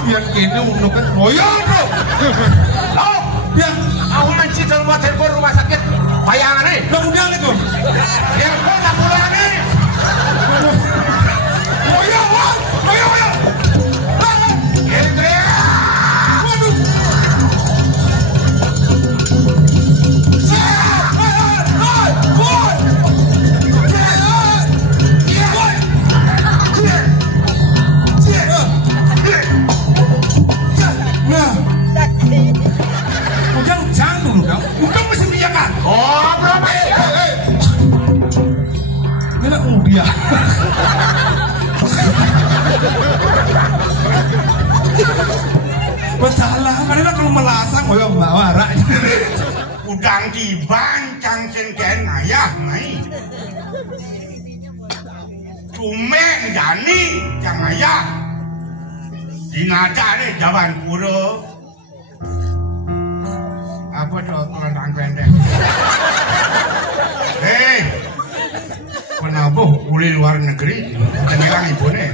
Biar kene ngono kan. Oh iya, Bro. Loh, biar aku nanti dalam telepon rumah sakit bayangan nih. Lah udah itu. Telepon tak boleh nih. Oh iya, Bang. Oh iya, iya. Udah mesti bijakan. Oh, berapa? Ini nak udah. Masalah, karena kalau melasang, oh ya mbak warak. Udang dibancang sengken ayah, mai. Cumen jani, jang ayah. Dinada nih jaban puro. Apa tuh kelentang pendek? Hei, penabuh uli luar negeri, tenggelam ibu nih.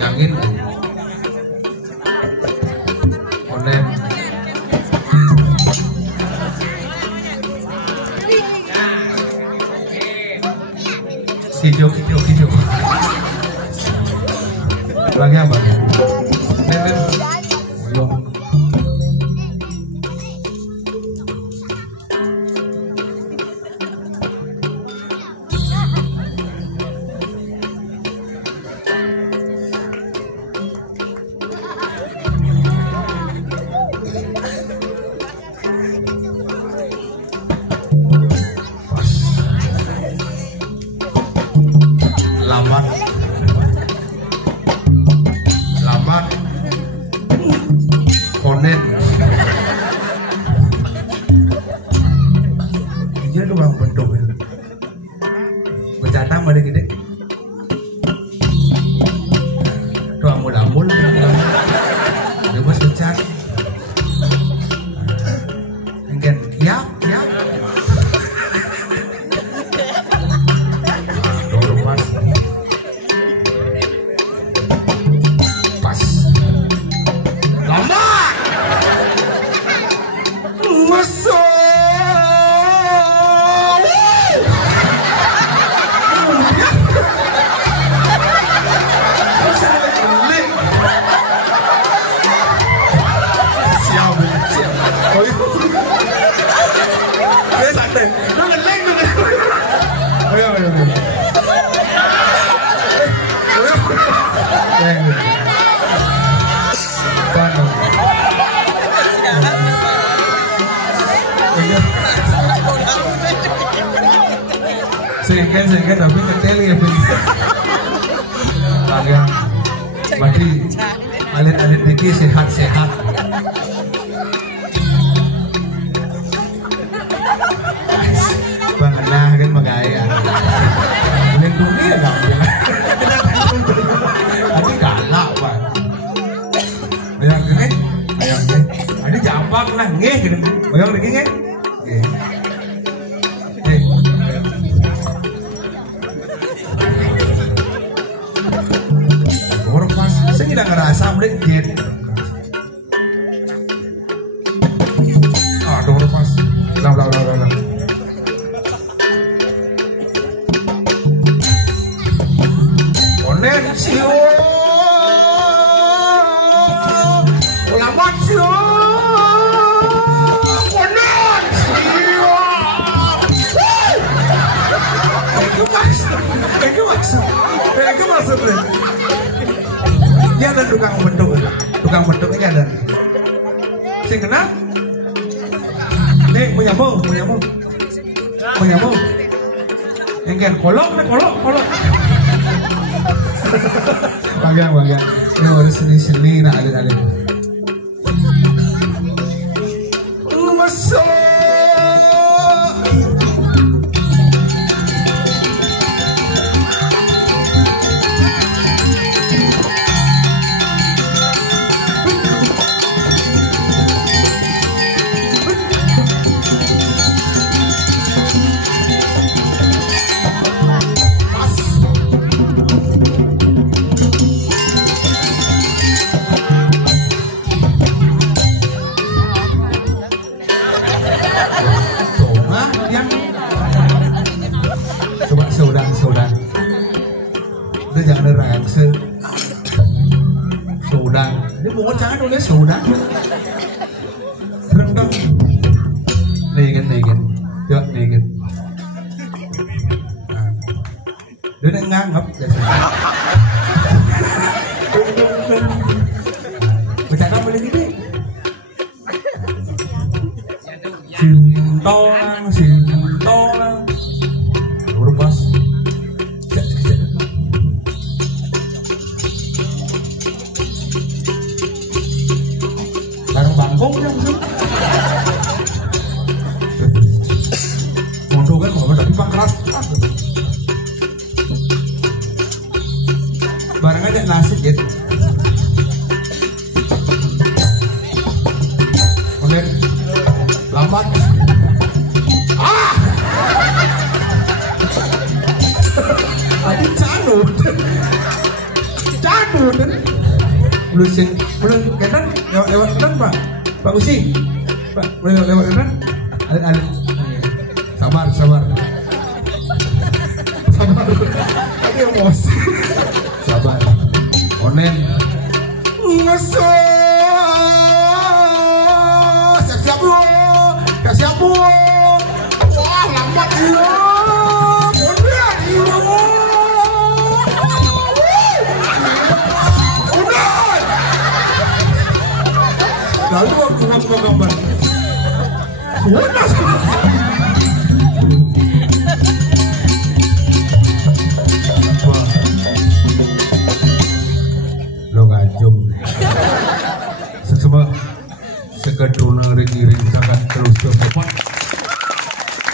Yakin? Onen. Hijau. Lagi apa? Nen. Yo. Lamar Onen. Iya doang bentuk bercanda mari gede doang mul-mul bebas bercanda mungkin tiap sehingga tapi keteli ya agak berarti alit-alit dikit sehat-sehat nggih gini boyong niki nggih nggih orang pas saya tidak ngerasa mending aduh orang pas lah Konensio Lamancio Konensio Itu maksudnya ini ada tukang bentuknya ada sing kenal nih punya mau yang kan kolok bagian ini harus seni nak ada masuk Saudang itu jangan nerang saudang ini mau jangan nulis saudang rendang negin yuk negin dia nganggap bercanda boleh gini sintolang berubah bangkong yang mondo kan mau tapi pangkat barang aja nasi gitu kemudian lambat tadi canut belum kanan lewat kanan Pak Usi Pak boleh lewat kanan alin sabar tadi emosi sabar onen siap bu wah lambat lalu aku mau gambar lo ngajum sesama sekedruna ring sangat terus cepat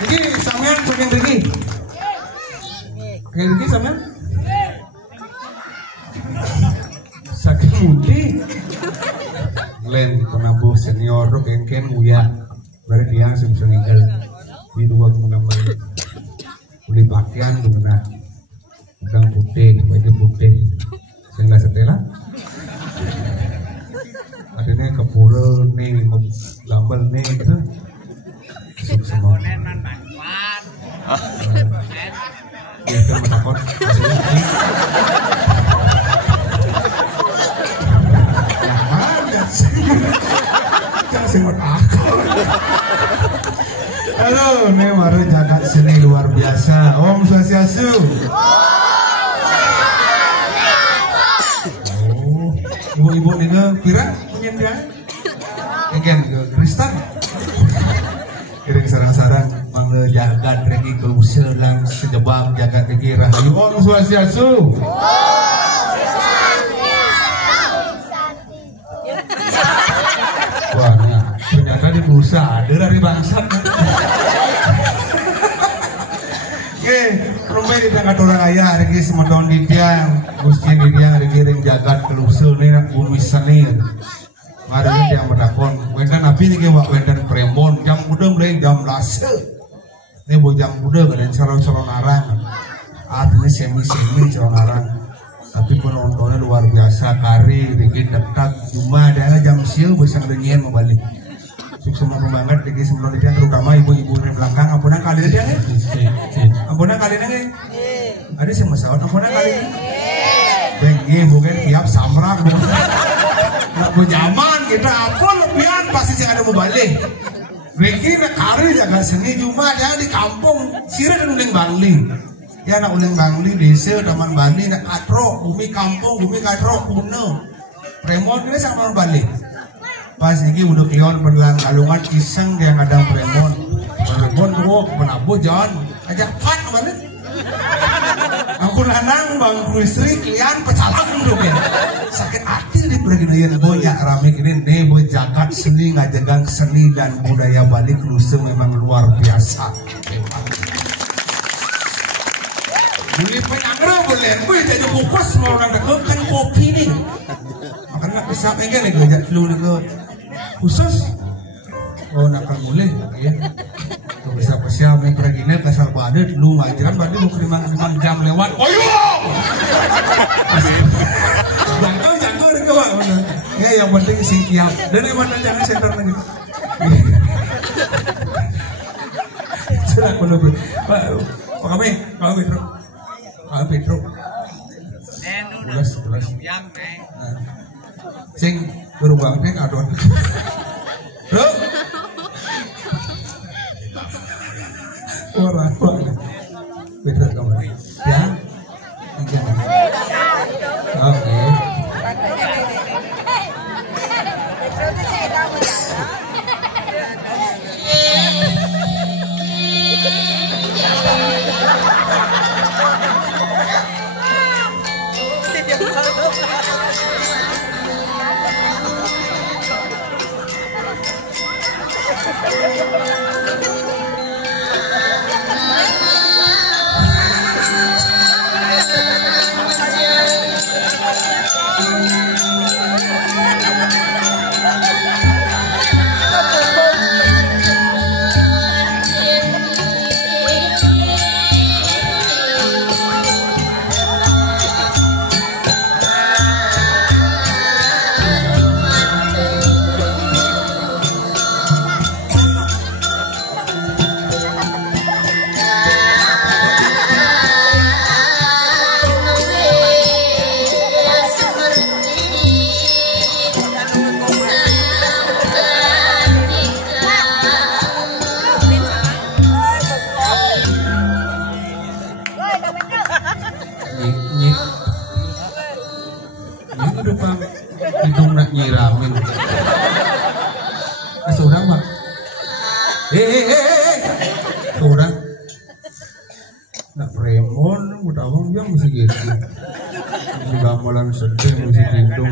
ini sampean saking Riki sampean saking mudi Len penabuh senior kengken uya bareng dia sing ingel di dua menggambar beli pakaian gimana udang putih baju putih sehingga setelah akhirnya kepura nih gambar nih gitu semua kita menakut jangan semut aku. Halo, ini baru jagat seni luar biasa. Om Swastiastu. Oh, ibu-ibu ini kira penyediaan. Ingin ke Kristen. Kiring sarang-sarang mangga jagat regi keuselang sejebak jagat regi rahayu. Om Swastiastu. Wah, ternyata di Musa ada dari bangsa. Oke, rumah di tengah orang ayah, hari semua tahun di tiang, gusti di tiang, hari ring jagat kelusul nih nak bumi senin. Mari dia medakon. Wendan api nih kewak wendan premon jam udah mulai jam lase. Nih bo jam udah kan calon arang. Artinya semi calon arang. Tapi penontonnya luar biasa, kari, dikit dekat, cuma ada jam siu bisa ngedengin mau balik. Sukses banget, dikit sebelum dia terutama ibu-ibu di belakang, ampunan kali dia nih, ampunan kali nih, ada sih masalah, ampunan kali ini, bengi bukan tiap samrak, nggak berjaman kita apa lebihan pasti jangan ada mau balik. Bengi nak kari jaga seni cuma dia di kampung, sirah dan uling bangli. Ya nak ulang bangli desa taman Bali nak katro bumi kampung bumi katro kuno premon ini sama Bali pas ini udah kion berlang kalungan iseng dia ngadang premon tuh menabuh John ajak pat balik aku lanang bang istri klian pecalang tuh kan sakit hati di perginayan boya rame ini nih boy jagat seni ngajagang seni dan budaya Bali Lusem memang luar biasa Beli penyangra boleh, gue jadi kukus mau orang dekat kan kopi nih. Makanya bisa pengen nih gue jadi flu nih khusus. Oh nak kan boleh, ya. Tuh bisa persiap nih pergi nih kasar badet, lu ngajaran badet lu kerimang jam lewat. Oh yo! Jangkau nih kawan. Ya yang penting sing kiam. Dan yang mana jangan center lagi. Sudah penuh. Pak kami terus. Petro. Ulas. Sing berubah teh adon. Bro. Ora. Petro kamu. Ya. Oke. Nyiramin seorang pak seorang nak premon udah awang yang mesti gitu mesti gamelan sedih mesti gitu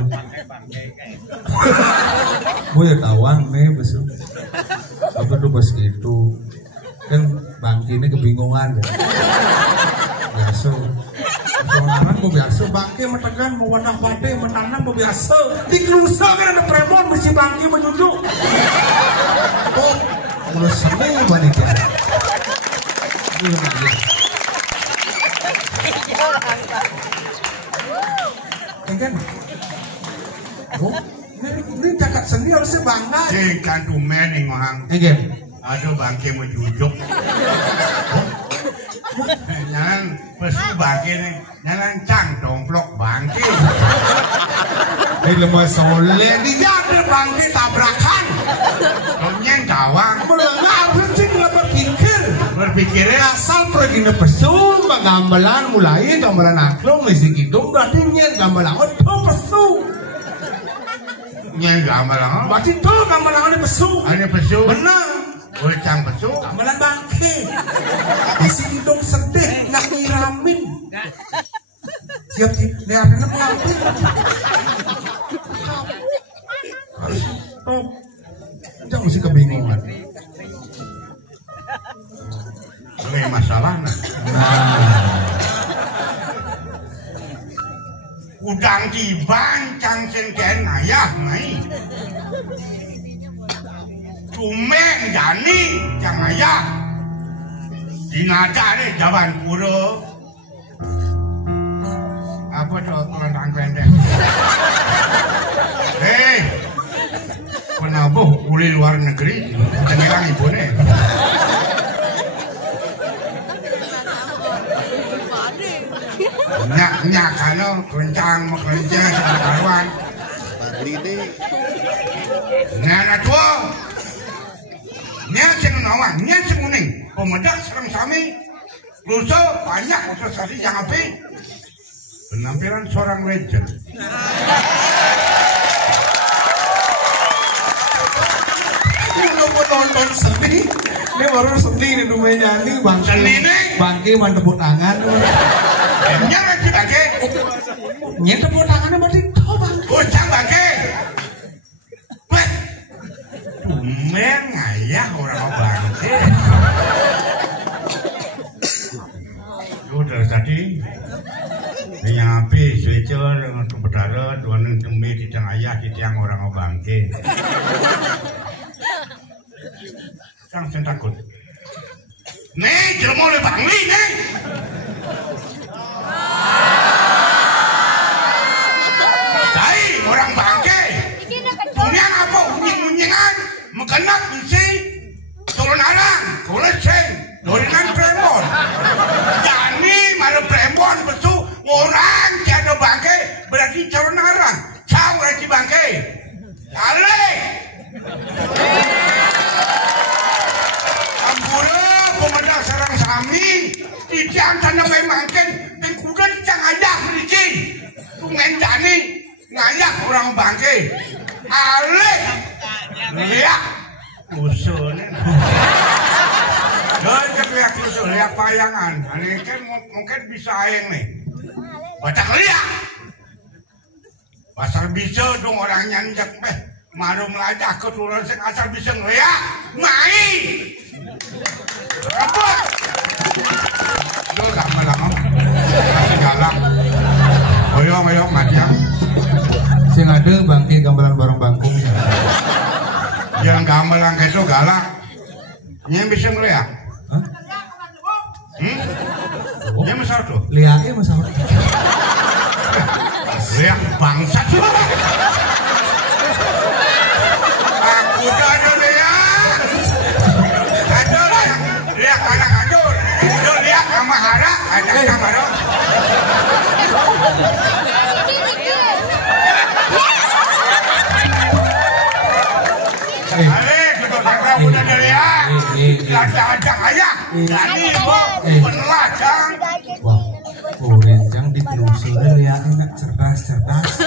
gue ya tawang nih besok apa tuh pas gitu kan bangki ini kebingungan ya biasa orang mau biasa bangki menekan mau wadah pade menanam mau biasa di Klusa kan ada premon mesti bangki menunjuk oh mulai seni balik ya kan oh ini cakap seni harusnya bangga kan tumen nih ngohang ada bangki menunjuk jangan pesu bangki nih jangan cangtong vlog bangki ini lemah soleh dijadi bangki tabrakan kemudian kawang melengah penting berpikirnya asal pergi ke pesu gambalan mulai gambalan aklong mesti gitu berarti nyen gambalan itu pesu nyen gambalan berarti itu gambalan ini pesu benar Ucang pesu gamelan bangke isi hidung sedih nak nyiramin siap ini artinya pengambil jangan mesti kebingungan ini masalah udang dibancang sengken ayah ngai tumeng jani jang ayah dinada deh jaban pura apa tuh kelentang pendek hei penabuh uli luar negeri tenirang ibu nih nyak kano kencang kencang sama karuan nana tua nyak ceng nawang nyak ceng uning pemedak serang sami lusa banyak organisasi yang api penampilan seorang legend nonton seni ini baru seni di dunia nyanyi bangke man tepuk tangan emnya lagi bangke nyet tepuk tangannya berarti tau bang bocang bangke bet tumen ngayah orang bangke udah tadi yang api switcher dengan berdarah dua neng demi di tiang ayah di tiang orang bangke Kang sen takut. Nih, jelmo le bangli nih. Dai orang bangke. Punya apa? Unying-unyingan, mekenak isi. Turun arang, koleseng, dorinan premon. Jani malah premon besu orang tiada bangke berarti turun arang. Cau berarti bangke. Ale. Pemedak sarang sami di tiang tanah memangkan dan kuda di tiang ayah berici tungen jani ngayah orang bangke alih lihat usul lihat usul lihat payangan ini kan mungkin bisa aing nih baca lihat pasal bisa dong orang nyanjak maru melajah keturunan sing asal bisa ngeliat mai apa? Lo lama-lama galak oyong matiang sing ada bangke gambaran bareng bangkung yang gamelan itu galak yang bisa ngeliat yang masalah tuh lihatnya masalah lihat bangsat aku ada lihat anak adur lo lihat sama hara ada kamar duduk sakra udah lihat lacang ayah jadi penelacang rencang ditelusuri lihat enak cerdas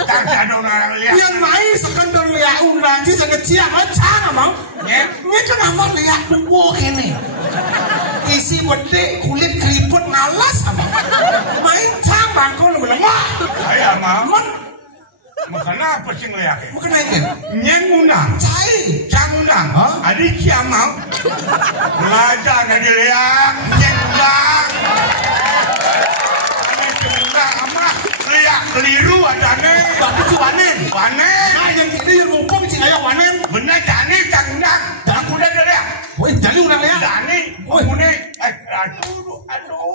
tak ada orang lihat yang main sekandar lihat unang sih sangat siap aja mau ini kenapa lihat buku ini isi gede kulit keriput ngalas sama main cang bangkul melemah ayah mau makanya apa sih ngeliat makanya ini nyeng undang cang undang adik siapa mau belajar dari lihat nyeng undang ama lihat keliru ada nih tapi si wanen nah yang ini yang mumpung si ayah wanen bener jani cang undang aku udah lihat woi jani undang lihat jani ini aduh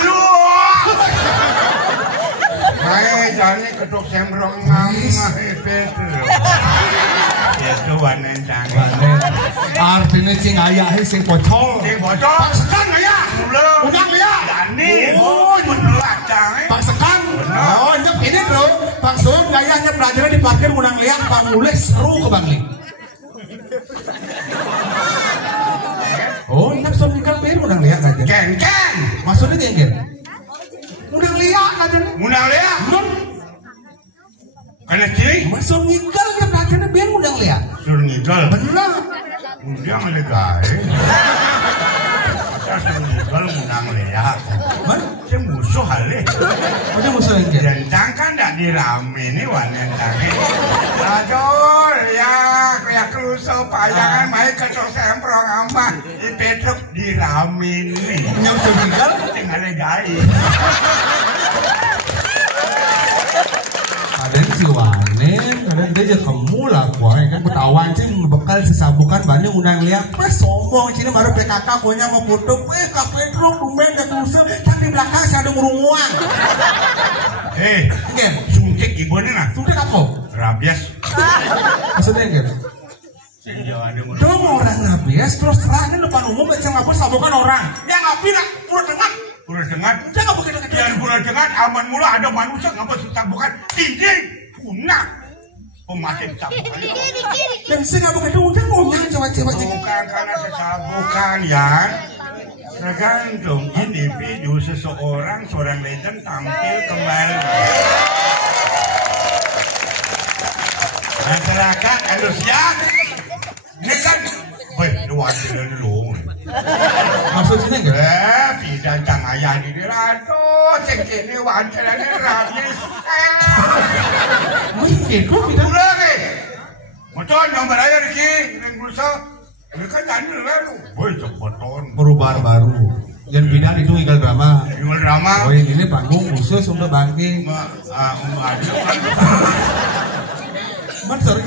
lu jani ketuk sembrong ngamah betul itu wanen jani artinya sing ayah sing bocor paksekan ayah undang lihat jani bener acang paksekan oh ini bro maksud ayahnya pelajaran di parkir undang lihat Pak Nulis seru ke Bangli oh ini suami kan baru undang lihat aja ken maksudnya ken undang lihat aja undang lihat karena ciri masuk ngigel ya pelajarannya biar undang lihat suruh ngigel bener undang legai saya suruh ngigel undang lihat saya musuh halih udah musuh yang jentang kan gak dirame nih wanen tadi aduh ya kayak kerusuh payangan main ketuk semprong amat di petruk dirame nih nyamsul ngigel tinggal legai ciwanen kadang dia aja kamu lah kuai kan ketahuan sih bekal sesabukan banding undang lihat pas sombong sini baru PKK punya mau foto Kak Pedro kumen dan usul kan di belakang saya ada ngurunguan kan suntik ibunya nah suntik apa? rabies maksudnya kan? Dong orang rabies terus terangin depan umum baca ngapur sabukan orang yang ngapain lah pura dengar jangan begitu dan pura dengar aman mula ada manusia ngapa sabukan ini punah pemakai sabukan dan saya nggak begitu udah ngomong coba-coba bukan karena sesabukan ya tergantung individu seorang legend tampil kembali masyarakat antusias ini kan weh luar dulu maksudnya enggak? Tidak ayah di rado cengkene wancarane rabis mungkin kok tidak lagi motor yang beraya iki ning bursa mereka jadi lalu woi cepetan perubahan baru yang bidan itu ikal drama oh ini panggung khusus untuk bangking sorry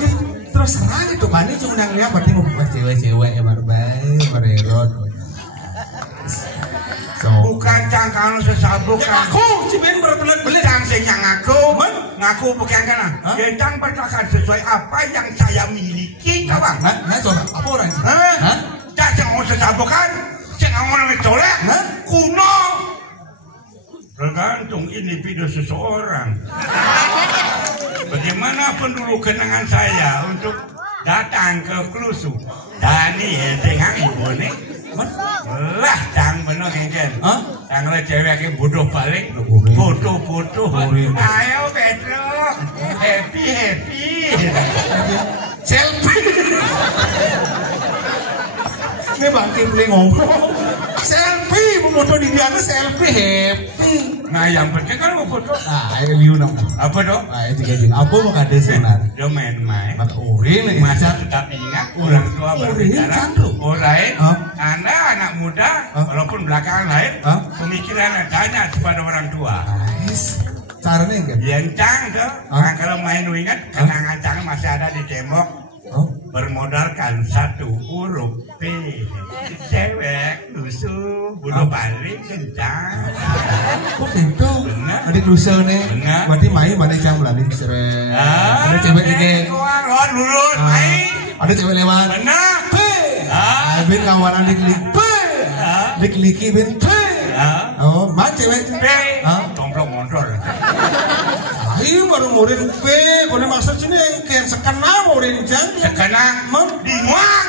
terus terang itu bani cuma nang lihat berarti mau buka cewek-cewek ya barbai mererot bukan cangkang sesabukan aku cimen berbelit-belit cang yang ngaku bukan kana tentang perkataan sesuai apa yang saya miliki kawan nah coba apa orang sih tak jangan sesabukan jangan orang colek kuno tergantung individu seseorang bagaimanapun dulu kenangan saya untuk datang ke Klusu Dani tengah ibu nih lah cang bener ngengken cang le cewek bodoh balik foto-foto ayo Pedro happy selfie ini bangkit beli ngomong selfie foto di dia selfie happy nah yang penting kan mau foto ayo liu nang apa dong apa mau kade senar dia main-main maka urin masa tetap ingat orang tua berbicara lain karena anak muda walaupun belakangan lain pemikiran tanya kepada orang tua caranya enggak yang cang tuh kalau main ingat kenangan cang masih ada di tembok bermodalkan satu huruf P cewek lusuh bunuh balik kencang kok gitu adik lusuh nih berarti main pada jam belani seret ada cewek ini lulus main ada cewek lewat benar P bin kawan adik klik P dikliki bin P mana cewek P tomplok motor ayo baru murid P kone maksud sini yang sekenal murid jang sekenal dimuang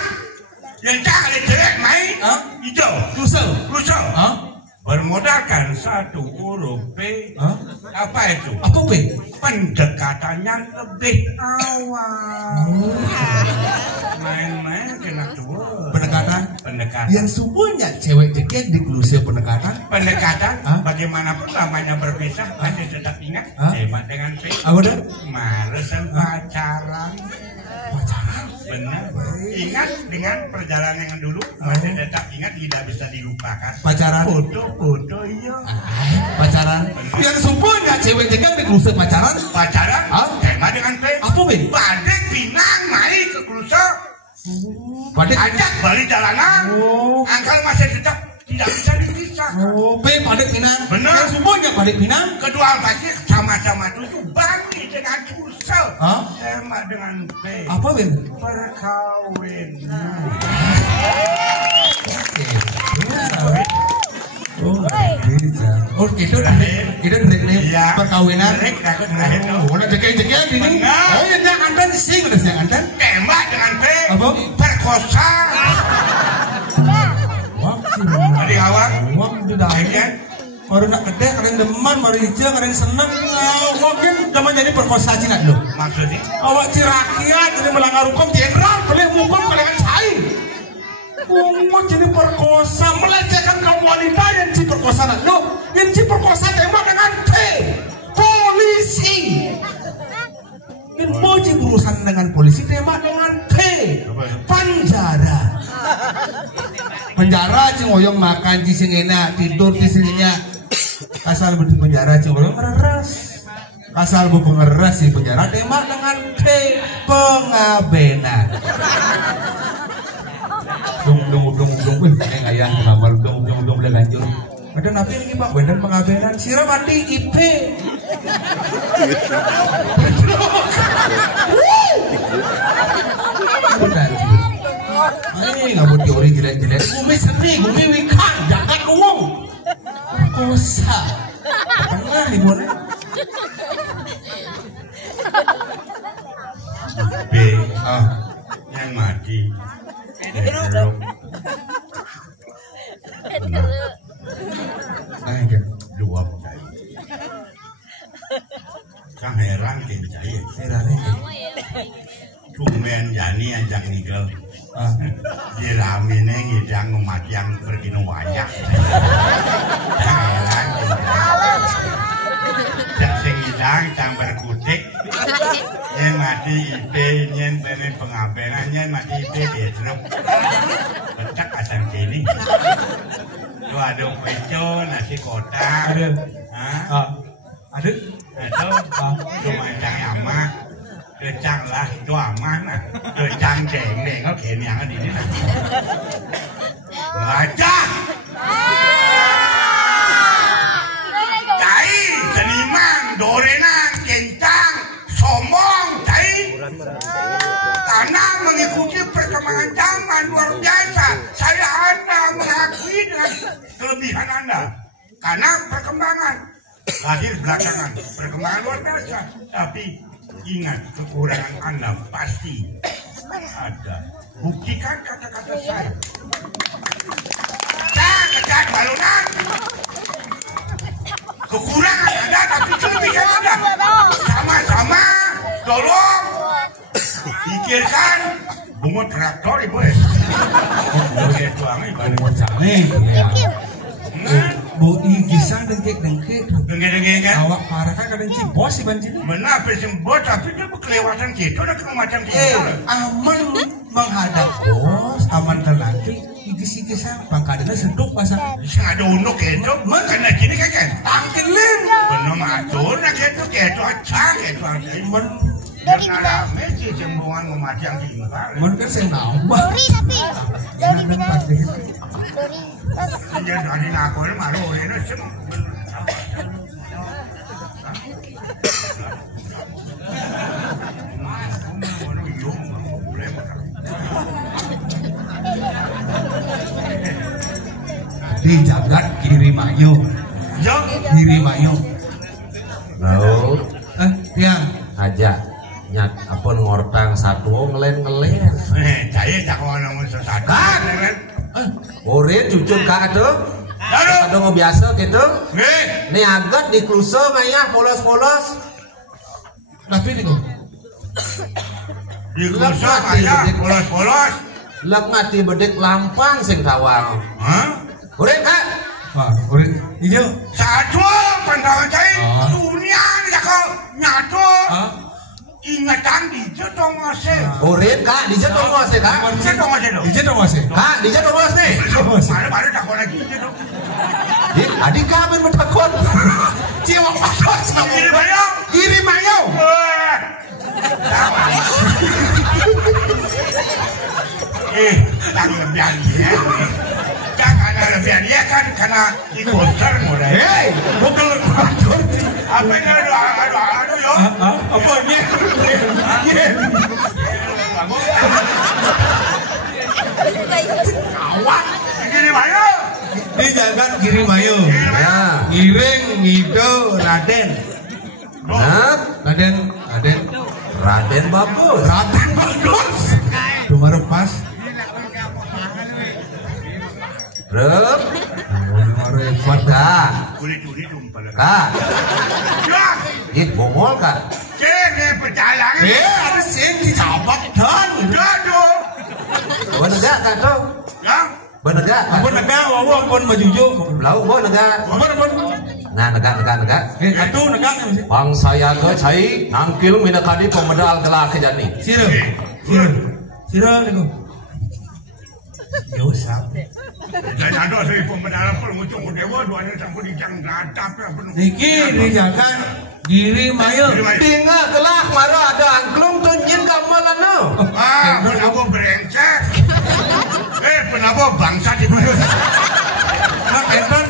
yang cang ada cewek main hijau lusel bermodalkan satu huruf P apa itu? Apa P? Pendekatannya lebih awal main-main kena tua pendekatan yang sumbernya cewek jekek di kelusia pendekatan bagaimanapun namanya berpisah masih tetap ingat hemat dengan P apa dah? Malesan pacaran benar ingat dengan perjalanan yang dulu masih tetap ingat tidak bisa dilupakan pacaran foto iya pacaran yang sumbernya cewek jekek di kelusia pacaran hemat dengan P apa P? Badek Pinang naik ke kelusia Badek ajak balik jalanan angkal masih tetap tidak bisa dipisah P Badek Pinang benar yang sumbernya Badek Pinang kedua pasti sama-sama tujuh bangki dengan Kusel hemat dengan P apa P? Perkawinan kita drek nih perkawinan udah jekek ini yang andan sing udah yang andan tembak dengan P apa? Perkosa adik awak di dalamnya baru nak gede kalian deman baru hijau kalian seneng mungkin deman jadi perkosa cina dulu maksudnya awak cirakiat jadi melanggar hukum jenderal boleh hukum kalian cair umur jadi perkosa melecehkan kaum wanita yang si perkosa nak lo yang si perkosa tembak dengan P polisi info si berurusan dengan polisi tembak dengan P penjara cing oyong makan cing enak tidur cing enak asal di penjara cing oyong mereres asal bu pengeras di penjara demak dengan pengabenan. Dong, wih, ayah ngamar dong boleh lanjut. Ada napi lagi pak, bener pengabenan, sirah mati IP. Nggak mau teori jelek-jelek. Gumi seni, gumi wikan, jangan umum. Kosa, tengah liburan. B, yang mati. Nah, kan Dua cai. Kang heran kan cai. heran Cuman jani ajak nikel. Diramine ngidang umat yang pergi banyak. Heran. Dan sengidang cang berkutik. Nyen mati IP, nyen pemen pengabenan, nyen mati IP dietrup. Becak asam kini. Lu ada peco, nasi kotak. Ada Itu cuma cang ama. Kecang lah, itu aman lah. Kecang deng kok kene yang di sini. Baca. Cai seniman, dorenan, kencang, sombong, cai. Karena mengikuti perkembangan zaman luar biasa, saya Anda mengakui dengan kelebihan Anda. Karena perkembangan lahir belakangan, perkembangan luar biasa. Tapi ingat, kekurangan Anda pasti ada. Buktikan kata-kata saya. Jangan balunan. Kekurangan ada, tapi kelebihan ada. Sama-sama, tolong pikirkan bunga traktor ibu ya. Bunga tuang ibu. bunga cale. Bu gisang dengkek. Dengkek kan? Awak parah kan kadang cibos sih banjir. Benar presiden bos, tapi dia kelewatan gitu, ada macam gitu. Aman menghadap bos, aman terlaki. Igis-igisan, pangkadanya seduk pasang. Bisa ada unuk gitu, karena gini kan? Tangkelin. Benar matur, nah gitu aja gitu aja. Dari rame sih cembungan umat yang tinggal. Mungkin saya nambah. Jangan pasti. Iya dari nakol malu ini semua. Di jagat kiri mayu. Kiri mayu. Lalu Tiang aja nyak apun ngortang satu ngelen. Saya tak mau ngomong sesuatu. Urin cucun ka atuh. Ado biasa gitu. Nih agat di kluse maya polos-polos. tapi nih kok. Di klusa maya polos-polos. Lek mati bedek lampang sing tawang. Hah? Urin kak. Wah, urin hijau. Satu pandangan saya dunia ni kau nyatu. Ingatan di jatuh masih. Urin kak, di jatuh masih kak. Jatuh masih dong. Hijau masih. Kak, di jatuh masih. Baru takut lagi jatuh. Adik kami bertakut. Ciawak pasok sama Kiri mayo. kiri mayu. Tak lebihan dia. Jangan ada lebihan dia kan karena di konser mulai. Hei, bukan lebaran. Apa ini aduh yo. Apa ini? Awak kiri mayo. Di jagat kiri mayu. Ya. Iring ngidul Raden. Nah, Raden bagus. Raden bagus. Cuma repas. Rep. Cuma repot. Kak. Kulit-kulit tumpah. Kak. Ya. It bongol kak. Kini berjalan. Ada sen dicapak dan. Aduh. Bener gak kak tuh? Ya. Bener gak kak? Ampun negak, wawang pun majuju. Lau bener gak? Ampun. Nah negak. Aduh negak kan sih. Bang saya ke cai nangkil mina kadi pemedal telah kejani. Sira nih kok. Yo sap. Dan ada saya pembenaran pun muncul dewa dua ni sampai di jang gatap ya penuh. Niki di jagat Giri Mayu. Tinggal kelak maro ada angklung tuh nyin gamelan no. Kenapa brengsek? Kenapa bangsa di mana? Nak enten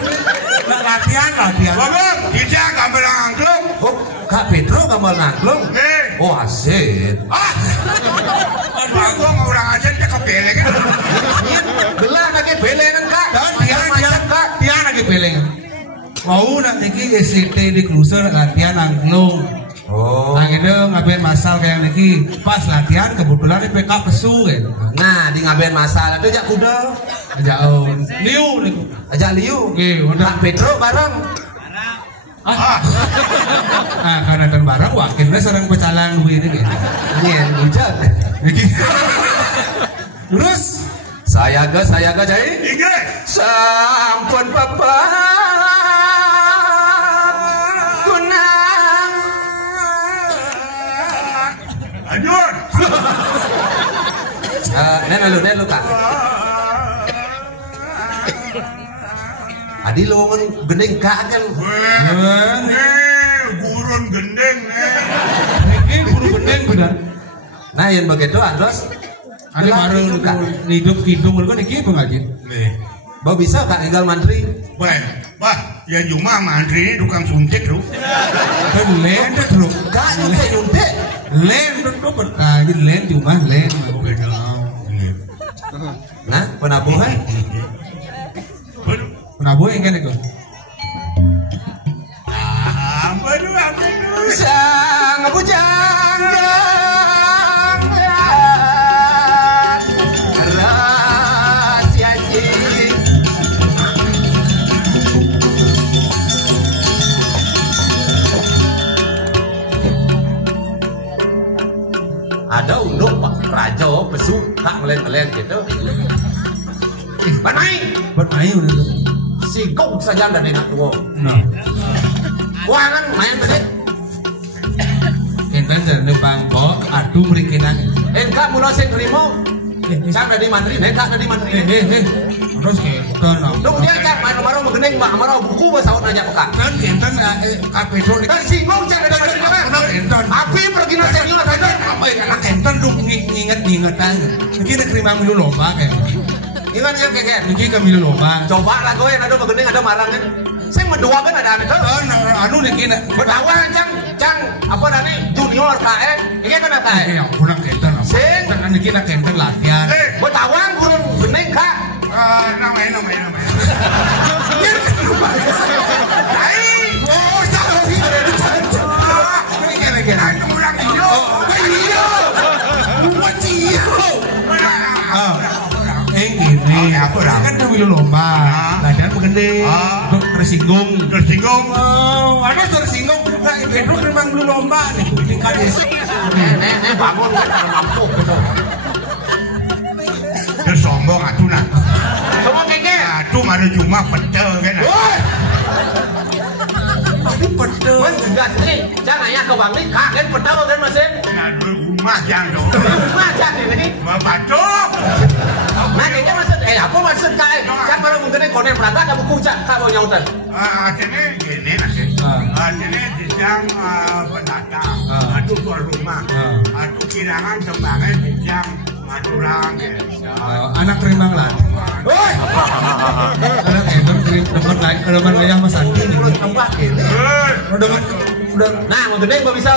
latihan. Bagus, kita gambar angklung. Oh, Kak Petro gamelan angklung. Oh, asik. Aku orang aja dia kepeleng. Belah lagi belengan Kak. Dia lagi belengan. Mau nak niki SCT di Kluser latihan angklung. Oh. Nah gitu ngapain masal kayak niki pas latihan kebetulan di PK pesu kan. Nah di ngapain masal itu ajak kuda. Ajak liu niku. Ajak liu. Udah Kak Petro bareng. Nah karena dan barang wakilnya sareng pecalang duit ini kan. Nyen ujat. Niki. Terus saya ga cai. Inge. Sampun papa. Lanjut. Nen lu Kak. Adi lu ngomong gendeng Kak kan. Gurun gendeng niki guru gendeng benar. Nah yang begitu Andros. Ada marung Kak. Hidup hidung lu niki pengaji. Bau bisa Kak tinggal mantri. Wah, ya cuma mantri tukang suntik lu. Kan len tuh. Kak nyuntik. Len tuh bertanya len cuma len. Nah penabuhan. Penabuhan kan itu. Ampun. Sang bujang rahasia cing. Ada unduk Pak Raja pesu Kak ngelen gitu. Bermain udah. Si gong saja dari nak tua. Nah. Wah kan main tadi. Enten jadi bangko, aduh merikinan. Kak mulai sing terima. Cang dari mantri, Kak dari mantri. Terus enten. Dong dia cang main marau mengeneng mbak marau buku bahasa nanya Kak. Kan enten Kak Petro Kan si gong cang dari mantri kan. enten. Api pergi nasi juga kan. Apa ya anak enten dong nginget aja. Niki nak terima milu lomba kayak. Gimana ya kayak. Niki ke milu lomba. Coba lah gue ada mengeneng ada marang kan. Saya mendua kan ada itu. Anu niki nak. Bertawan cang apa nani junior KE. Ini kan ada KE. Ya kurang enten. Sing. Kan niki nak enten latihan. Bertawan kurang geneng Kak. Namanya. Ini kan kami lomba, latihan begede, tersinggung. Ada tersinggung. Nah, Pedro memang belum lomba nih, tingkat Bangun kan mampu. Dia sombong atuh nak. Sombong keke. Atuh mana cuma pecel kan. tapi pedel. Enggak sih, jangan ya ke Bang Lik, kaget pedel kan masih. Nah, rumah jangan dong. Macam ini. Bapak Nah, kayaknya apa maksud kak? Kan baru mungkin konen perangkat kamu kucak kamu nyautan. Akhirnya gini nasi. Akhirnya dijang pendatang. Aduh tuan rumah. Aduh kirangan kembangan dijang maturang. Anak Rimbang lah. Woi. Anak Rimbang teman ayah Mas Andi nih. Tempat ini. Udah. Nah, mau gede gak bisa.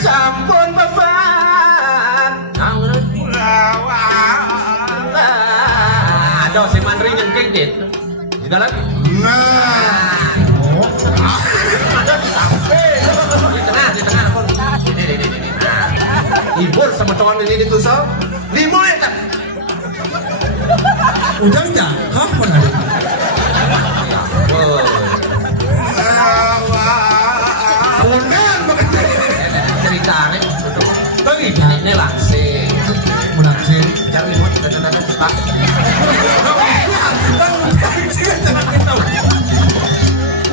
Sampun beban. Ada si Mandri yang kredit di dalam. Nah. Di tengah pun. Ini. Ibur sama teman ini ditusuk. Limo ya tak. Ujang cakep benar. Benar begitu. Cerita nih. Cerita. Ini langsing. Langsing. Cari limo kita cepat.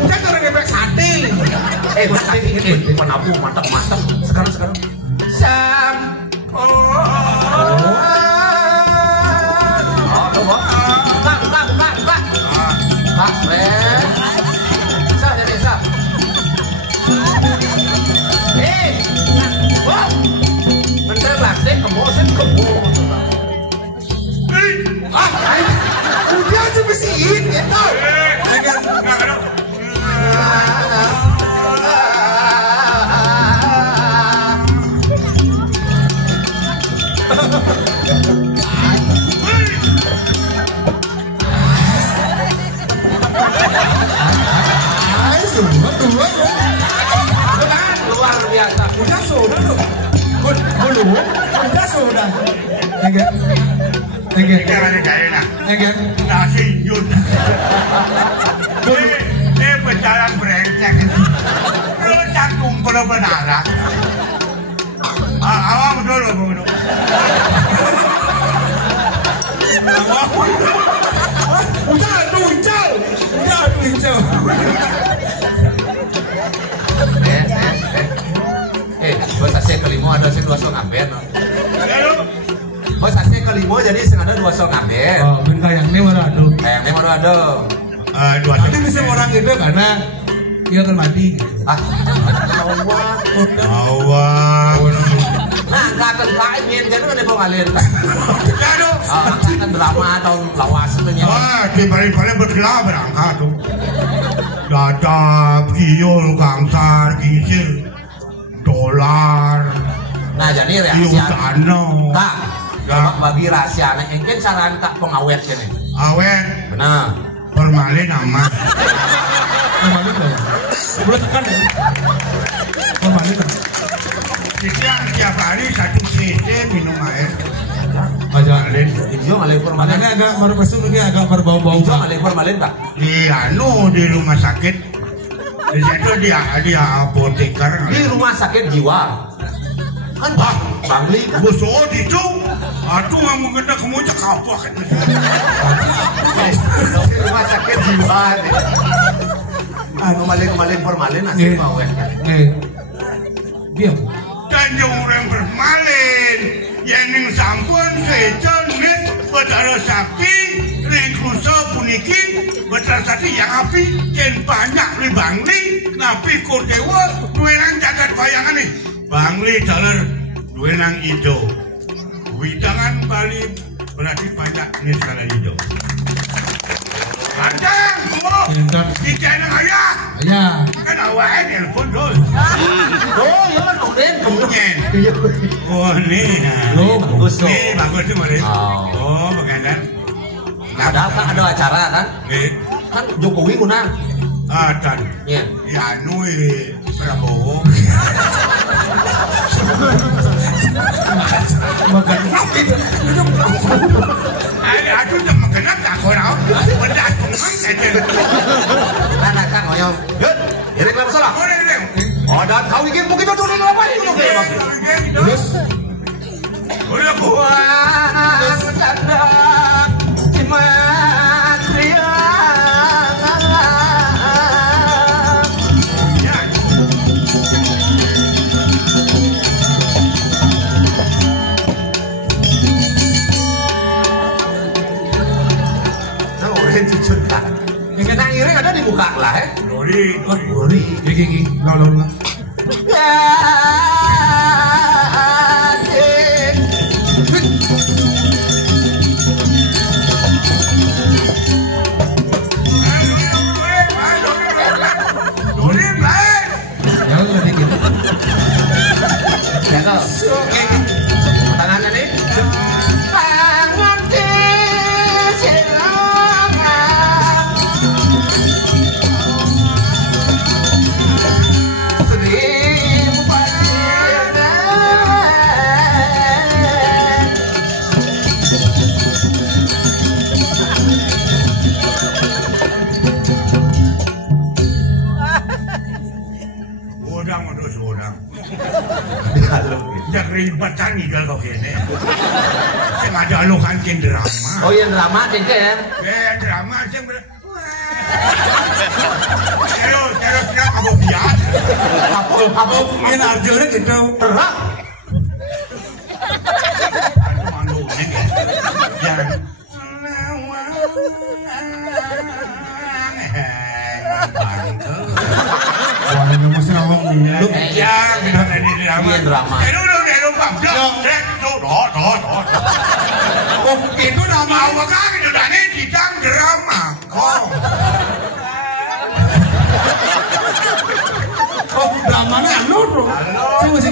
Udah orang efek sate. Sate ini penabu mantap. Sekarang. Sam. Buka. Pak, Sah. bersihin gitu. Dengan luar biasa. udah sudah tuh. Belum, udah sudah. Enggak. Nasi injut. Ini berjalan berencek. Lu canggung benar-benar. Awam dulu, dulu. Udah tuh hijau. Bos AC kelima ada sing 2 ngaben. Bos AC kelima jadi sing ada 2 ngaben. Oh, ben kayaknya mana aduh. Kayaknya mana ada. Nanti bisa orang itu karena dia kan mati. Awak. Nah, angkatan kain jadi ada pengalir. Angkatan drama atau lawas itu nya. Wah, di balik-balik bergelar berangkat tuh. Dadap, kiul, kangsar, kisil, dolar. Nah, jadi reaksi Tano. tak. Coba bagi rahasia engke cara tak pengawet kene. Awet, Benar. formalin aman. Formalin tuh. Udah tekan ya. Formalin tuh. Kita tiap hari 1 cc minum air. Formalin. Ijo ngalih formalin. Makanya agak merpesum ini agak berbau-bau. Ijo ngalih formalin tak? Di rumah sakit. Di situ dia apoteker. Di rumah sakit jiwa. Kan Bangli Busuk itu. Aduh ngomong kena kemuncak kapok. di rumah sakit jiwa. Kembali formalin asli mau ya. Diam. Tanjung orang bermalin. Yang sampun sejenis betara sakti. Ringkusa punikin. Betara sakti yang api. Ken banyak di Bangli. Napi Kurdewa. Duenang jagat bayangan nih. Bangli jalan. Duenang itu. Widangan Bali berarti banyak ini sekalian hijau. Ganteng, Ganteng. Jika yang ayah. Ayah. Kan awalnya nelfon dulu. Oh, iya kemudian Kemudian. Oh, nih. bagus tuh. Nih, bagus tuh, Mari. Oh. Oh, bagaimana? Padahal kan ada acara kan? Nih. Kan Jokowi menang. Tan. Iya. Ya, nui Prabowo. Makan itu. Aku udah makan tak korang. Benda tungan saja. Karena kan ngoyong. Good. Ini kenapa salah? Boleh, Lem. Oh, dan kau bikin begitu dulu apa ini? Terus Boleh, aku. Wah, canda cimatria. Ya. Nah, orang cucut tak. Yang kena iring ada di muka lah, Lori. Lori. gigi lawan lah. Ya, Lori, baik. Jangan lebih gitu. ya oke. Tangannya nih. Tangan di silangan. Seribu Odang, terus odang. Kalau Jak ribet kan igal kau kene. Sing ada lu kancing drama. oh iya drama kan? Drama sing terus kira kamu biar. Apa Ini arjuna gitu. terang? Aku mandu nih. Jangan. Wah, ini mesti ngomong dulu. Ya, kita tadi drama. Iya, drama. Lu pablo. Oh, itu nama awak kan itu dane ditang drama.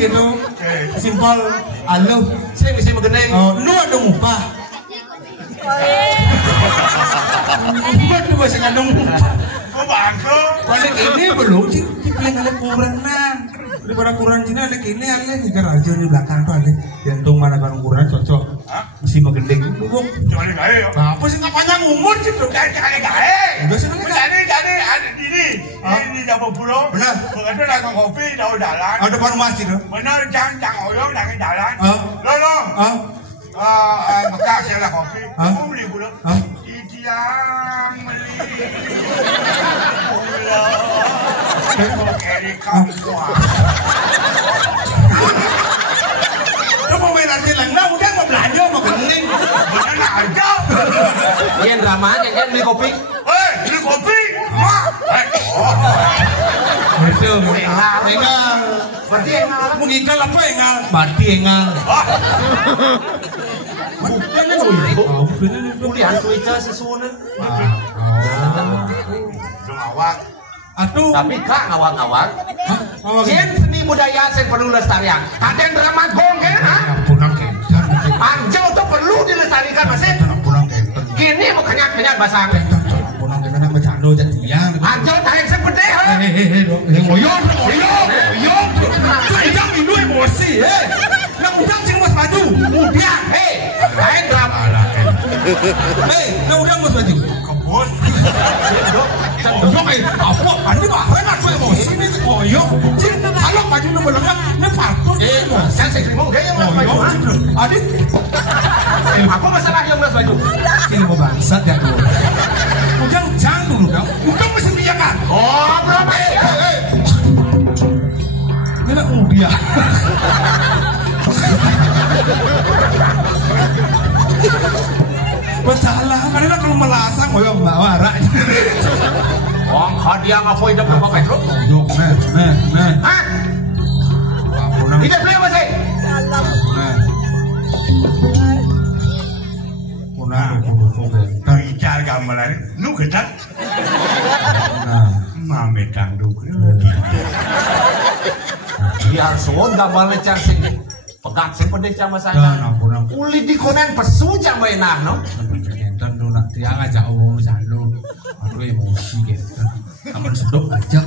gitu. Simpel, halo. Saya bisa mengenai. Oh, lu ada upah. Betul bahasa ngandung upah. Kok bangso? Balik ini belum sih, paling ada kurangan. Daripada kurang Cina ada kini ada nih Rajo di belakang tuh ada. Jantung mana kan ukuran cocok. Mesti menggendeng itu bung. Jangan gawe yo. Apa sih nggak panjang umur sih tuh? Jangan gawe. Udah sih Jadi ada ini Jawa Pulau. Benar. Begitu nak kopi jauh jalan. Ada depan masjid tuh. Benar jangan oyong dari jalan. Lo. Bekas lah kopi. Kamu beli pula. Yang beli pula. Kiri kamu. Lo mau main arti langga, udah mau belanja mau kening. Benar aja. Yang dramanya kan beli kopi. Beli kopi. Betul. Engal. Berarti engal. Mengingal apa engal? Mati engal. Bukan itu. Kuliah Twitter sesuatu. Ngawak. Aduh. Tapi kak ngawak-ngawak. Jen seni budaya sen perlu lestarian. Ada drama gong kan? Pulang kentan. Anjel tuh perlu dilestarikan masih. Pulang kentan. Gini mau kenyak-kenyak basang. Pulang kentan nak bercanda jadian. Anjel tarik sepede. Ngoyong. Jangan minum emosi, Nang udang sing mas baju. Udah, lain drama. Nang udang mas baju. Kebos. Ngoyong apa? Andi bahkan aku emosi ni ngoyong. Cing kalau baju lu belakang, ni patut. Saya terima dia yang mas baju. Adik. Apa masalah yang mas baju? Sini mau bangsat ya dulu. Ujang jangan dulu dong. Ujang mesti biarkan. Oh, berapa? Ini nak udia. Bersalah, karena kalau melasang, ngoyong bawa rak. Wong hadiah ngapain hidup berapa Petro? Yuk, nah. Hah? Ampunan. Hidup beli apa sih? Nah. Punah, Kau icar gamelan. Nu ketat. Nah. Mame tanduk. Biar suon gambar lecang sing pegat sing pede cang masanya. Dan ampunan. Uli di konen pesu cang mainah no. Kentan tu nak tiang aja omong selalu. Aku emosi kentan. Kamu sedok aja.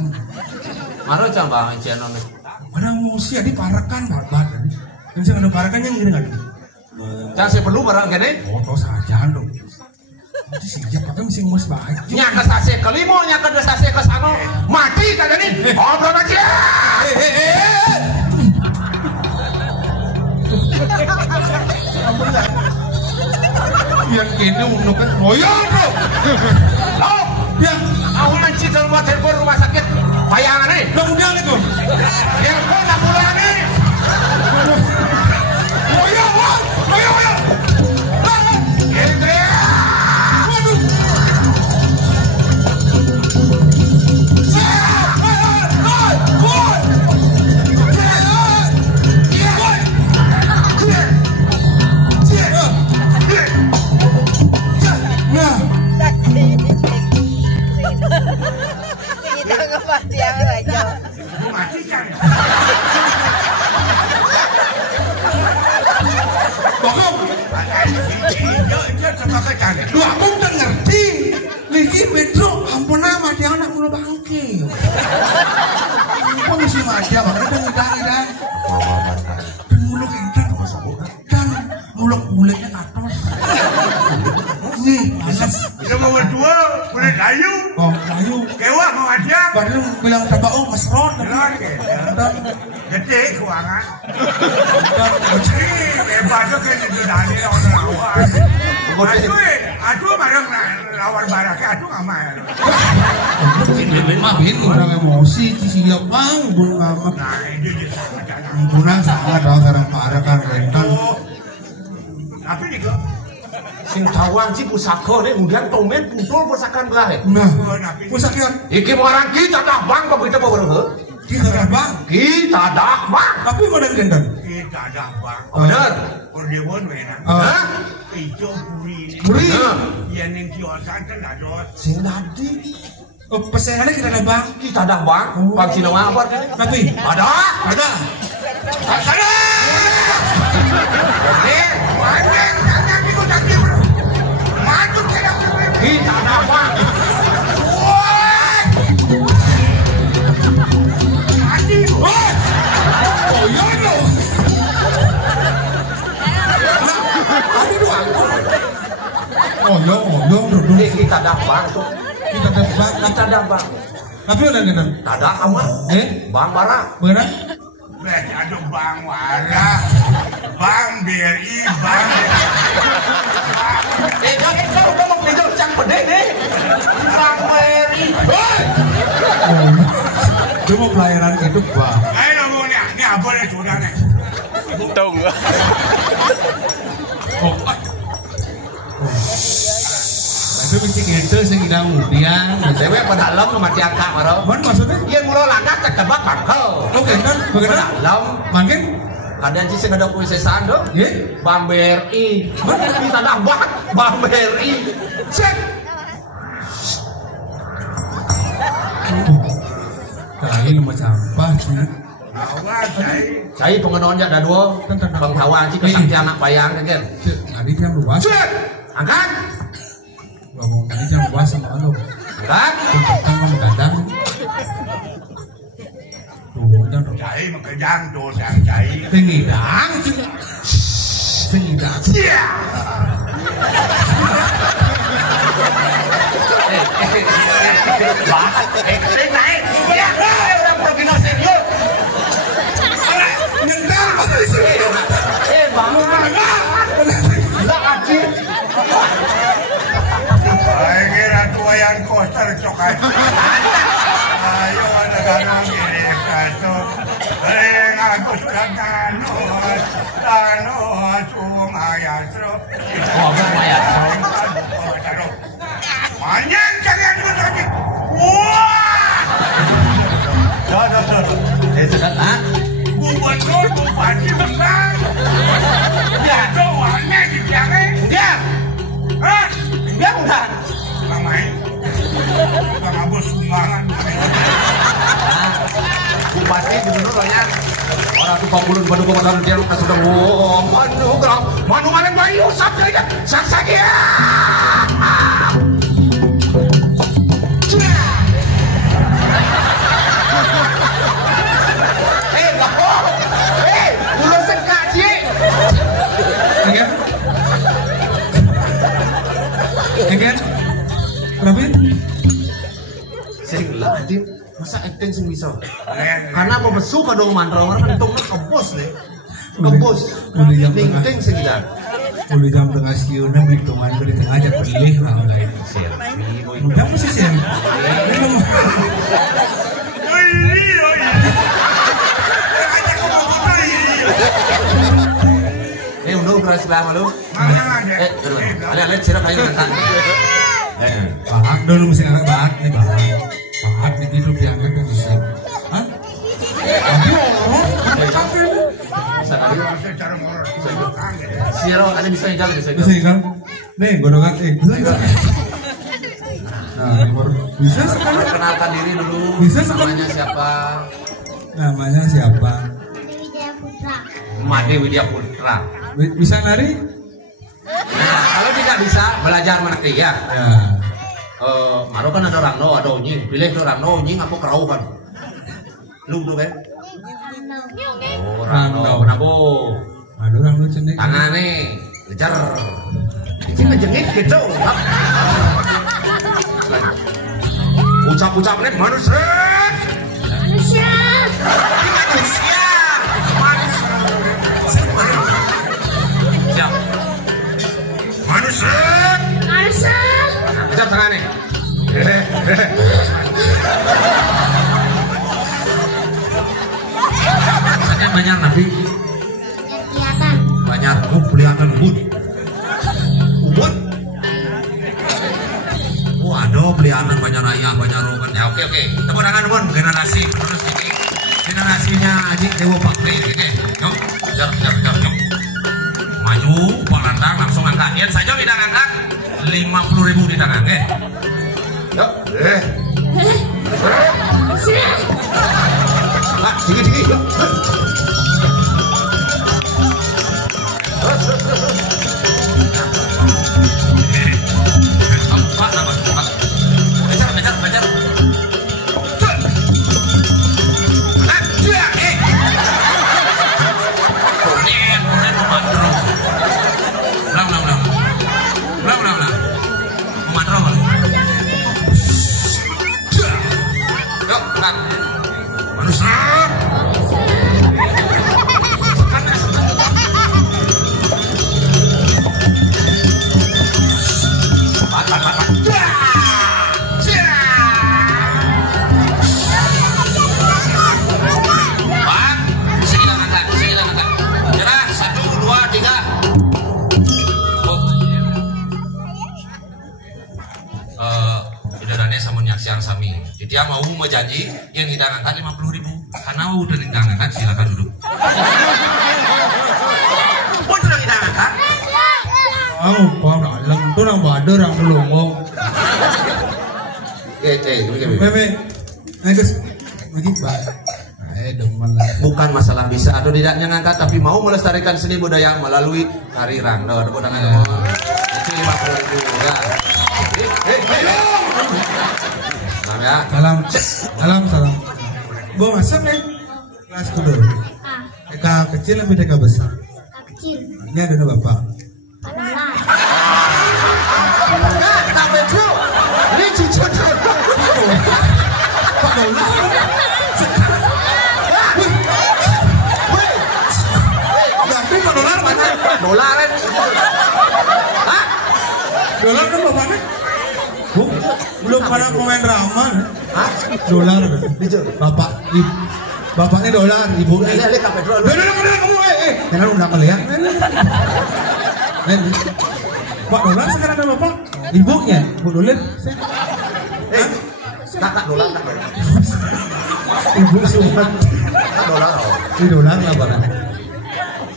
Mana cang bang channel ni? Mana emosi adi parakan banget. Yang saya ada parakan yang gini kan. Cang saya perlu barang kene. Oh, kau saja dong. Nanti siap pakai mesti mus baju. Nya ke sase kelimo, nya ke sase ke sano. Mati kalian ini. Ngobrol aja. Yang kini untuk kan ngoyong bro. Loh, Yang aku nanti telepon telepon rumah sakit. Bayangan nih. udah itu. Telepon nak pulang nih. Ngoyong. Mati kan. Bohong. Dia tetap kan. Lu aku udah ngerti. Lagi Pedro, ampun nama dia anak mulu bangke. Kok mesti maja, makanya kan ngidang. Dan muluk kentan. Dan muluk-muluknya atas. Nih, alas. Kita mau berdua, boleh layu. Oh, layu. Kewah mau aja. Baru bilang coba oh Mas Rod. Dan Gede keuangan. dan Hebat tuh kan itu dari orang lawan. Aduh bareng lawan barak, aduh nggak main. Makin orang emosi, sisinya bang, bun ngamak. Nah ini dia sangat jangan. Ampunan sangat tahu sarang parah kan rentan. Tapi nih kok. Sing tawang ci pusaka nih, kemudian tomen putul pusakan belah. Nah, pusaknya Iki orang kita dah bang begitu baru. kita kan bang. Kita dah bang. Tapi mana kentan? Kita ada bang. Bener. Ordewon wena. Hah? Ijo puri. Puri. Yang yang kiosan kan ada. Sing tadi Pesenannya kita ada bang. kita dah bang. Bang Cina apa? Tapi Ada. ada. Sana. Manjang jangan ikut sakit. Maju kita. Kita dapat. Mati. Oh iya dong. Oh iya, Kita dapat. kita dapat. Tapi udah nih kan? Ada aman. Bang Bara. Beneran? Aduh Bang Wara, Bang BRI, Bang. Kau udah mau beli cang pede deh. Bang BRI. Dia mau pelayanan hidup, Bang. Ayo ngomongnya, ini apa nih saudaranya? Tung. Tapi mesti gitu sing idang mudian. Dewe pedalam mati angka maro. Mana maksudnya? Iya mula langkah cek tebak bangkel. Oke kan, bagaimana? Pedalam. Makin? Kadang sih ada kuis sesando. Ye? Bang BRI. Mana kita dapat Bang BRI. Cek. Kali lu macam apa sih? Awas, Saya pengenonnya ada dua. Pengtawan sih kesaktian anak bayang kan. Adik yang luas. Cek. Angkat. Ngomong adik yang luas sama lo. Angkat. Tentang kamu kadang. Tuh, jangan. Cai makejang tuh, cai. Sengidang. Sengidang. Iya. Naik. Iya, udah progino serius. Nyendang apa sih? Bang. Enggak aci. Ay, kira tuayan koster cokan. Ayo ada ganang gini kaso. Aku sudah tanos, sumayasro. Manyan jangan berarti. Wah. Sudah. Gubernur bupati besar. Ya, doanya di belakang. Dia. Hah? Dia enggak. Ramai. Bang Abu sumbangan. Bupati gubernur banyak. Orang tuh pangulun padu komandan dia lupa sudah. Manu malam bayu sabda saksa dia. Ulo sekat sih. Enggak? Kenapa? Sing latih masa acting sing bisa. Karena apa besu kadang mantra orang kan hitungnya kebos nih. Kebos. Ting sing dah. Uli jam tengah siuna berhitungan beli tengah aja beli lah lain. Mudah masih sih. Udah beras sebelah malu. Terus. Lihat sirap aja kan. Bahak dulu mesti angkat bahak nih bahak. Bahak nih hidup diangkat kan bisa. Hah? Sirap ada bisa jalan bisa. Bisa kan? Nih godongan bisa kan? Nah, bisa sekarang. Kenalkan diri dulu. Bisa sekarang. Namanya siapa? Namanya siapa? Made Widya Putra. Bisa nari? Nah, kalau tidak bisa belajar mengerti ya. Ya. Maro kan ada orang no, ada unying. Pilih tuh orang no, unying apa kerauhan. Lu tuh kan? Oh, orang no. Kenapa? Aduh, orang lu cendek. Tangan nih, kejar. Ini ngejengit gitu. Ucap-ucap nih manusia. Manusia. Manusia. Siap. Manusia. Manusia. Ucap tangan nih. Misalnya banyak nabi. Banyak kelihatan ubud. Ubud. Waduh, peliharaan banyak raya, banyak rokan. Ya oke. Tepuk tangan pun generasi penerus ini. Generasinya Aji Dewo Bakri ini. Yuk, jap. Maju, Pak Landang langsung angkat. Lihat saja bidang angkat 50.000 di tangan, Yuk. Sini. Tinggi. Pak, Pak. Becer. Dia mau janji yang hidang angkat 50.000. Karena udah hidang angkat silakan duduk. Udah hidang angkat. Kau nak lem tu nak bader orang belongong. Bukan masalah bisa atau tidaknya ngangkat, tapi mau melestarikan seni budaya melalui karirang. Itu 50.000 ya. Salam. Bo masuk nih kelas kudo. TK kecil lebih TK besar. Kecil. Ini ada bapak. Tak betul. Ini cucu Pak Dolar. Tapi Pak Dolar mana? Dolar kan? Hah? Dolar kan bapaknya? Belum pada pemain drama. Hah? Dolar. Bapaknya Dolar, ibunya. Lihat kafe dulu. Kamu jangan undang melihat. Pak Dolar sekarang ada bapak. Ibunya, Bu Dolar. Kakak Dolar. Ibu Sumat. Dolar. Ini Dolar lah barang.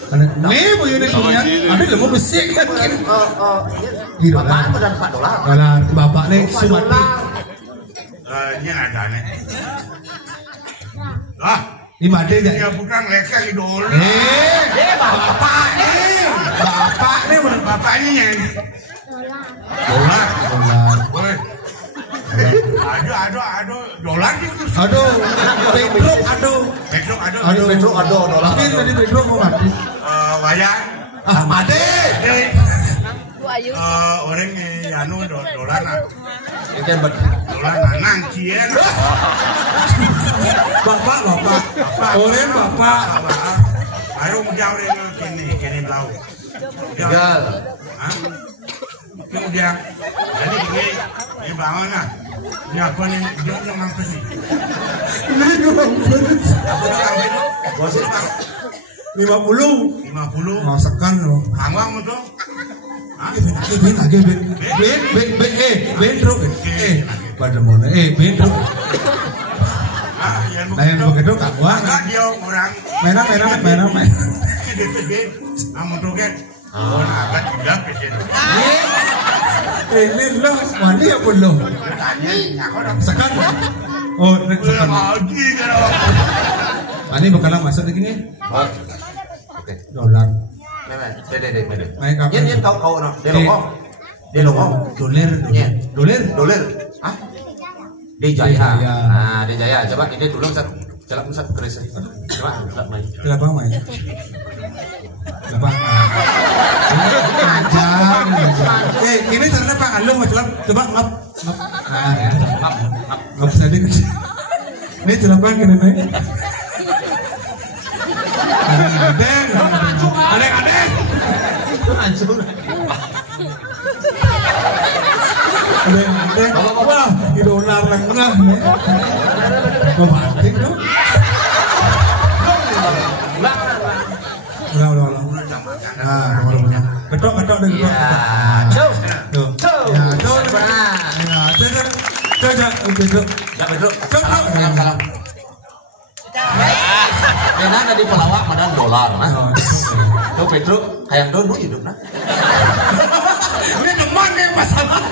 Nih bu ini punya. Ada ilmu besi kan? Di Dolar. Bapak dan Pak Dolar. Dolar. Bapak nih Sumati. Ini ada nih. Lah, Di Made aja. dia bukan lekar idol. Bapak nih bener. Bapaknya yang Dolar. boleh. Aduh, dolar gitu. Aduh, Pedro, Dolar. Mungkin tadi Pedro mau mati. Wayan. Made. Orang anu dolar nak. Itu yang Dolar nanang cien. Bapak. Oren bapak. Ayo jauh kini blau. tinggal. Kemudian, jadi ini bangun lah. Ini apa nih? Dia udah mampus nih. Ini juga Aku udah ngambil. Bosnya bang. 50. 50. Masakan loh. Kangwang tuh. Bentro. Pada mana? Bentro. Nah yang begitu kangwang. Enggak dia orang. Mainan. Kamu tuh kan. Oh, agak juga ke situ. Ini loh, mandi ya belum. Tanya, aku udah Sekan. Oh, sekan. lagi kan. Mandi bakalan masuk lagi nih. Oke. Dolar. Dede. Naik apa? Yan kau no. Dia lokong. Dolar. Hah? Di Jaya. Nah, di Jaya. Coba ini dulu Celak pusat keris. Coba main. Kenapa main? Kenapa? Ajar. Ini caranya Pak Alung Mas Celap. Coba ngap. Nah, ya. Ngap sedikit. Ini celap Pak kene nih. Adek. Hancur. Adek. Wah, di dolar lengah nih. Bapak dong. Ulang. Nah, nomor-nomornya. Ketok dan ketok. Tuh. Ya, tuh. Betul. Ya betul. Salam. Enak dari pelawak madang dolar nah. Tuh Pedro hayang dulu hidup nah. Ini teman yang masalah.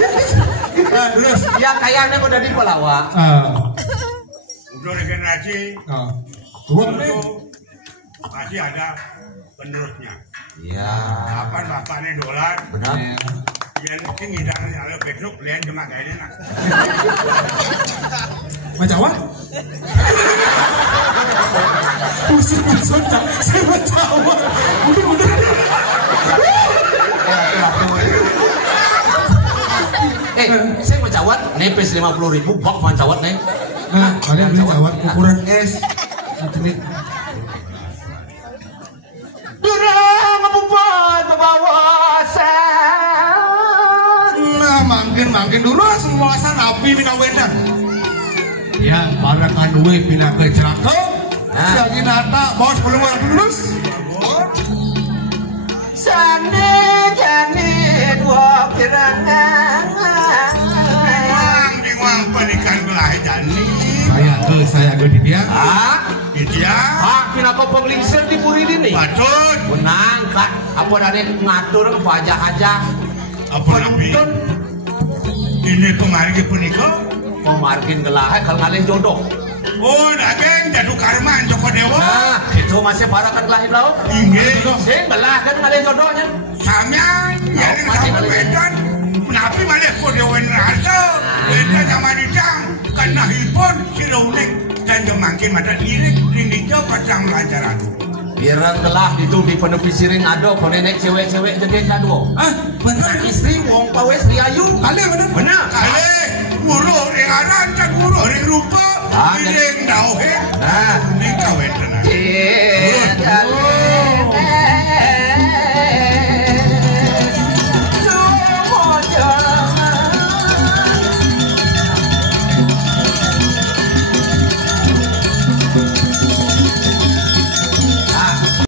Terus Ya kayaknya udah di pelawak. Udah regenerasi. Uang nih. Masih ada penerusnya. Iya. Kapan bapaknya dolar? Benar. Yang ini ngidang kalau besok lihat cuma kayaknya nak. Majawa? Pusing saya Majawa. Udah. Saya Majawat, nepes 50.000 bak Majawat nih. Nah, kalian beli Majawat ukuran S. Ini. Durang ngebubut bebawasan. Nah, mangkin dulu semua nabi minawendan. Ya, para kanduwe pindah ke celaka. Lagi nata, bos belum lulus. Jani dua pirangan. Bingung penikan belah Jani. Saya ke dia. Di dia. Pindah kau penglingsir di puri ini. Patut. Menang kan? Apa dari ngatur ke pajak aja? Apa nabi? Ini kemarin punika. Pemargin gelah kalau ngalih jodoh. Oh, daging jadu karman Joko Dewa. Nah, itu masih para kan lahir laut. Inggih. Saya gelah kan ngalih jodohnya. Samyan, yang sama wedan. Nabi malah kodewen rasa. Wedan sama dicang. Karena hipon si Raunik. Dan jemangkin mata diri. Rindinya padang pelajaran. Birang gelah itu di penepi siring ado. Kau nenek cewek-cewek jadi kado. Benar. Istri wong pawes riayu. Kali benar. Benar. Kali. Guru ring aran dan guru ring rupa. Ring dauhe. Nah, ini kawe.